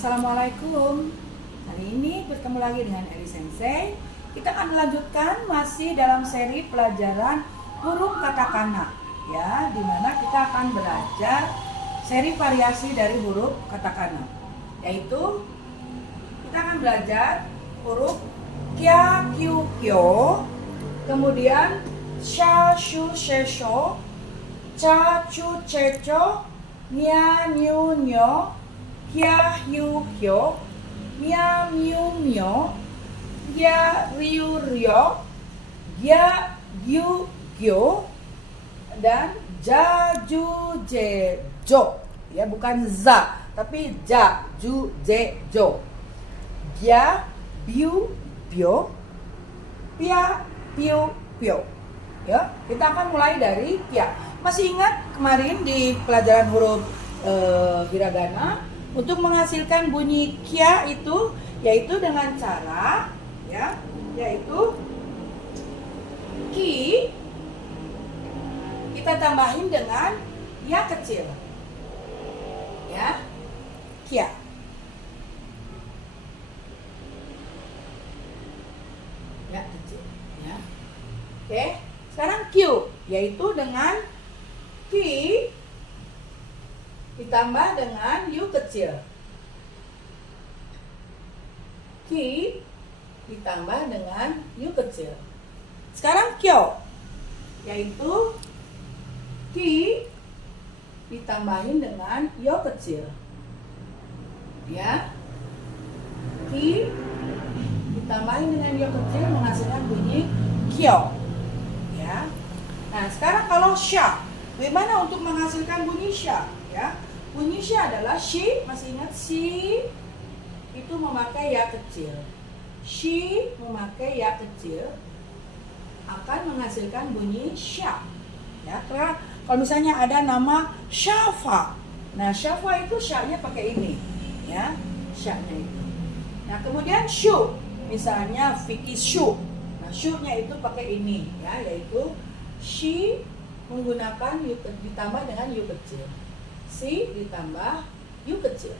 Assalamualaikum. Hari ini bertemu lagi dengan Eli Sensei. Kita akan melanjutkan masih dalam seri pelajaran huruf katakana, ya, dimana kita akan belajar seri variasi dari huruf katakana, yaitu kita akan belajar huruf kya, kyu, kyo, kemudian sha, shu, she, sho, cha, chu, che, cho, nya, nyu, nyo, hya, hyu, hyo, mya, myu, myo, ya, ryu, ryo, ya, gyu, gyo, dan ja, ju, je, jo. Ya, bukan za, tapi ja, ju, je, jo. Gya, byu, byo, pya, pyu, pyo. Ya, kita akan mulai dari kya. Masih ingat kemarin di pelajaran huruf hiragana, untuk menghasilkan bunyi kya itu yaitu dengan cara yaitu ki kita tambahin dengan ya kecil, ya, kya. Ya kecil, ya. Oke, sekarang q yaitu dengan ki ditambah dengan yu kecil. Ki ditambah dengan yu kecil. Sekarang kyo yaitu ki ditambahin dengan yo kecil. Ya. Ki ditambahin dengan yo kecil menghasilkan bunyi kyo. Ya. Nah, sekarang kalau sha, bagaimana untuk menghasilkan bunyi sha? Ya. Bunyi sha adalah shi, masih ingat shi itu memakai ya kecil. Shi memakai ya kecil akan menghasilkan bunyi sha. Ya, karena kalau misalnya ada nama Syafa. Nah, Syafa itu sha-nya pakai ini, ya, sha-nya itu. Nah, kemudian shu, misalnya Vicky shu. Nah, shu-nya itu pakai ini, ya, yaitu shi menggunakan yu ditambah dengan yu kecil. Si ditambah yu kecil,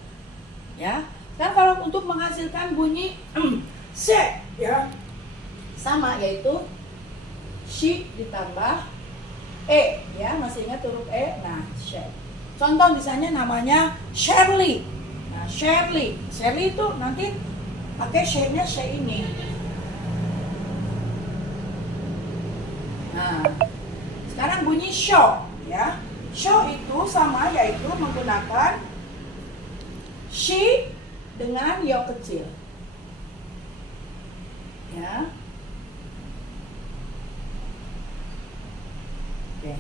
ya. Dan kalau untuk menghasilkan bunyi se, ya, sama, yaitu shi ditambah e, ya, masih ingat huruf e. Nah, she. Contoh misalnya namanya Shirley. Nah, Shirley itu nanti pakai she-nya she ini. Nah, sekarang bunyi show, ya. Show itu sama, yaitu menggunakan shi dengan yo kecil, ya. Oke.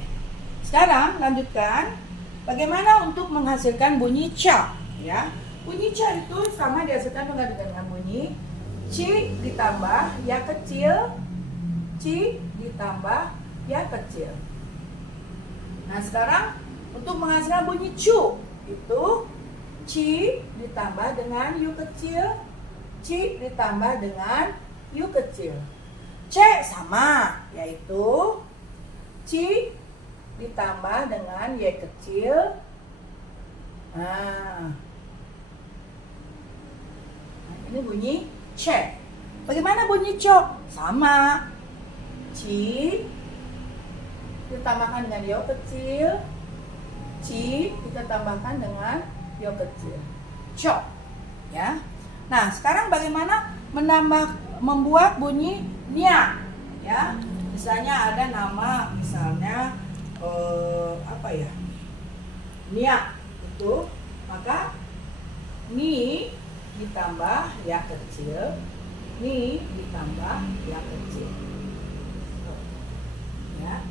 Sekarang lanjutkan bagaimana untuk menghasilkan bunyi cha, ya. Bunyi cha itu sama dihasilkan dengan bunyi ci ditambah ya kecil, ci ditambah ya kecil. Nah, sekarang untuk menghasilkan bunyi cu itu ci ditambah dengan yu kecil, ci ditambah dengan yu kecil. C sama, yaitu ci ditambah dengan y kecil. Nah, ini bunyi c. Bagaimana bunyi co? Sama, ci ditambahkan dengan yo kecil, ci kita tambahkan dengan yo kecil, co, ya. Nah, sekarang bagaimana membuat bunyi nya, ya. Misalnya ada nama, misalnya apa ya, nya itu, maka ni ditambah ya kecil, ni ditambah ya kecil, ya.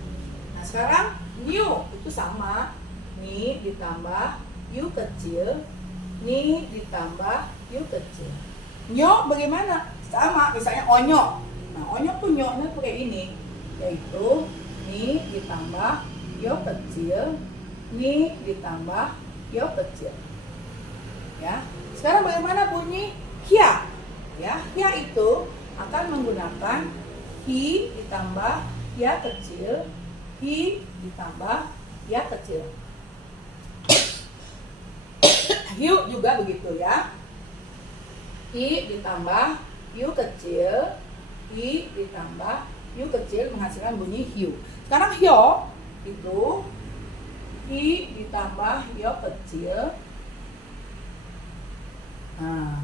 Nah, sekarang new itu sama, ni ditambah yu kecil, ni ditambah yu kecil. Nyo bagaimana? Sama, misalnya onyo. Nah, onyo tuh nyo-nya pakai ini, yaitu ni ditambah yo kecil, ni ditambah yo kecil. Ya. Sekarang bagaimana bunyi hya? Ya, hya itu akan menggunakan hi ditambah ya kecil, hi ditambah ya kecil. Hyu juga begitu, ya. I ditambah U kecil, I ditambah U kecil menghasilkan bunyi hiu. Sekarang hyo itu I ditambah yo kecil. Nah,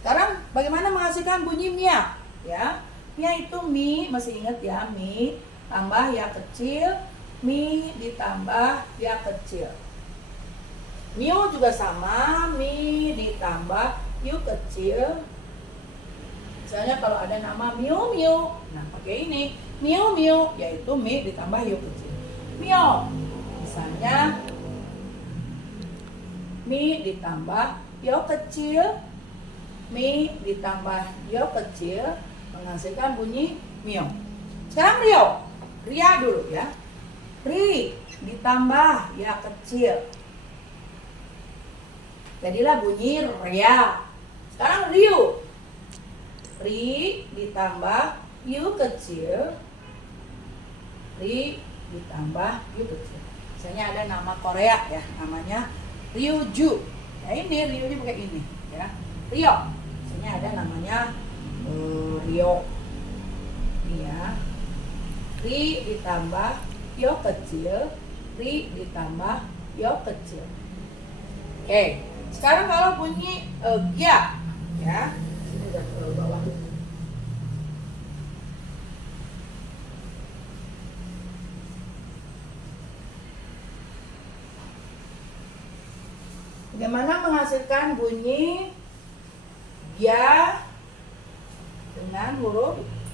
sekarang bagaimana menghasilkan bunyi mia? Ya, mia itu mi, masih ingat ya, mi tambah ya kecil, mi ditambah ya kecil. Miu juga sama, mi ditambah yu kecil. Misalnya kalau ada nama Miu Miu, nah pakai ini Miu Miu, yaitu mi ditambah yu kecil. Mio, misalnya mi ditambah yo kecil, mi ditambah yo kecil menghasilkan bunyi mio. Sekarang Rio, Ria dulu ya. Ri ditambah ya kecil, jadilah bunyi ria. Sekarang Riu, ri ditambah yu kecil, ri ditambah yu kecil. Misalnya ada nama Korea ya, namanya Ryuju. Ya ini Ryuju pakai ini ya. Rio, misalnya ada namanya Rio. Ini ya. Ri ditambah yo kecil, ri ditambah yo kecil. Oke, sekarang kalau bunyi gia ya. Sini udah ke bawah. Bagaimana menghasilkan bunyi gia dengan huruf